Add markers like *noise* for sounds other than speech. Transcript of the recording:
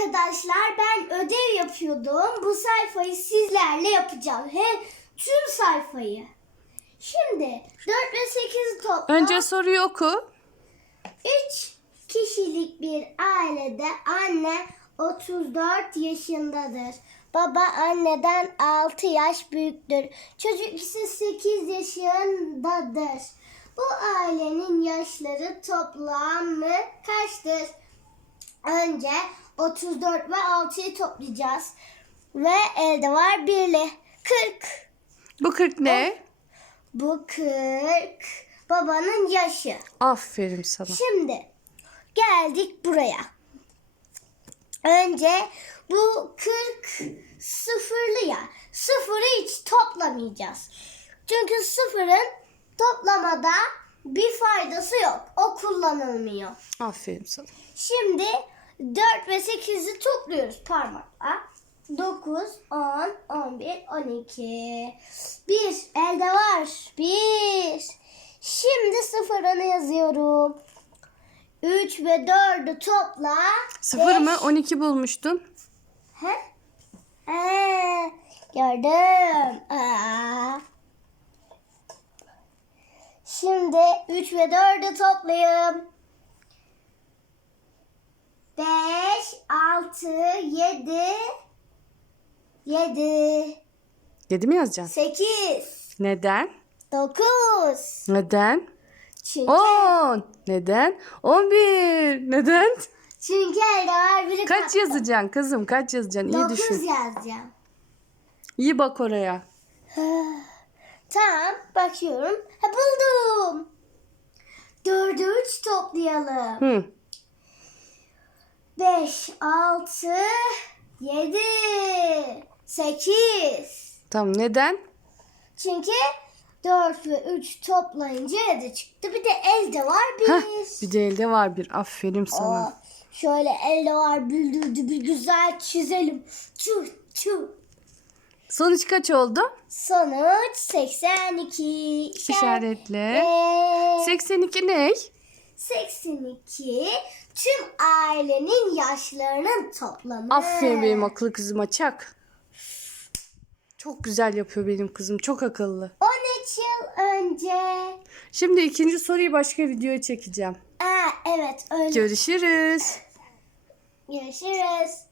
arkadaşlar ben ödev yapıyordum. Bu sayfayı sizlerle yapacağım. Hem tüm sayfayı. Şimdi 4 ve 8 topla. Önce soruyu oku. 3 kişilik bir ailede anne 34 yaşındadır. Baba anneden 6 yaş büyüktür. Çocuk ise 8 yaşındadır. Bu ailenin yaşları toplamı kaçtır? Önce 34 ve 6'yı toplayacağız. Ve elde var birli. 40. Bu 40 ne? Bu 40 babanın yaşı. Aferin sana. Şimdi geldik buraya. Önce bu 40 sıfırlı ya. Sıfırı hiç toplamayacağız. Çünkü sıfırın toplamada bir faydası yok. O kullanılmıyor. Aferin sana. Şimdi 4 ve 8'i topluyoruz parmakla. 9, 10, 11, 12. 1 elde var. 1. Şimdi sıfırını yazıyorum. 3 ve 4'ü topla. Sıfır Beş. mı? 12 bulmuştun. He? Ee, gördüm. Aa. Şimdi 3 ve 4'ü toplayayım. 5, 6, 7, 7, 7 mi yazacaksın? 8, Neden? 9. Neden? Çünkü, 10. Neden? 11. Neden? çünkü elde var biri Kaç kalktı. yazacaksın kızım? Kaç yazacaksın? İyi 9 düşün. yazacağım. İyi bak oraya. *sighs* Tamam bakıyorum. Ha, buldum. 4'ü 3 toplayalım. Hı. 5, 6, 7, 8. Tamam neden? Çünkü 4 ve 3 toplayınca 7 çıktı. Bir de elde var bir. Heh, bir de elde var bir. Aferin sana. Aa, şöyle elde var büldürdü bir güzel çizelim. Çuh çuh. Sonuç kaç oldu? Sonuç 82. İşaretle. Ee, 82 ne? 82 tüm ailenin yaşlarının toplamı. Aferin benim akıllı kızıma çak. Çok güzel yapıyor benim kızım. Çok akıllı. 13 yıl önce. Şimdi ikinci soruyu başka videoya çekeceğim. Aa, evet öyle. Görüşürüz. Görüşürüz.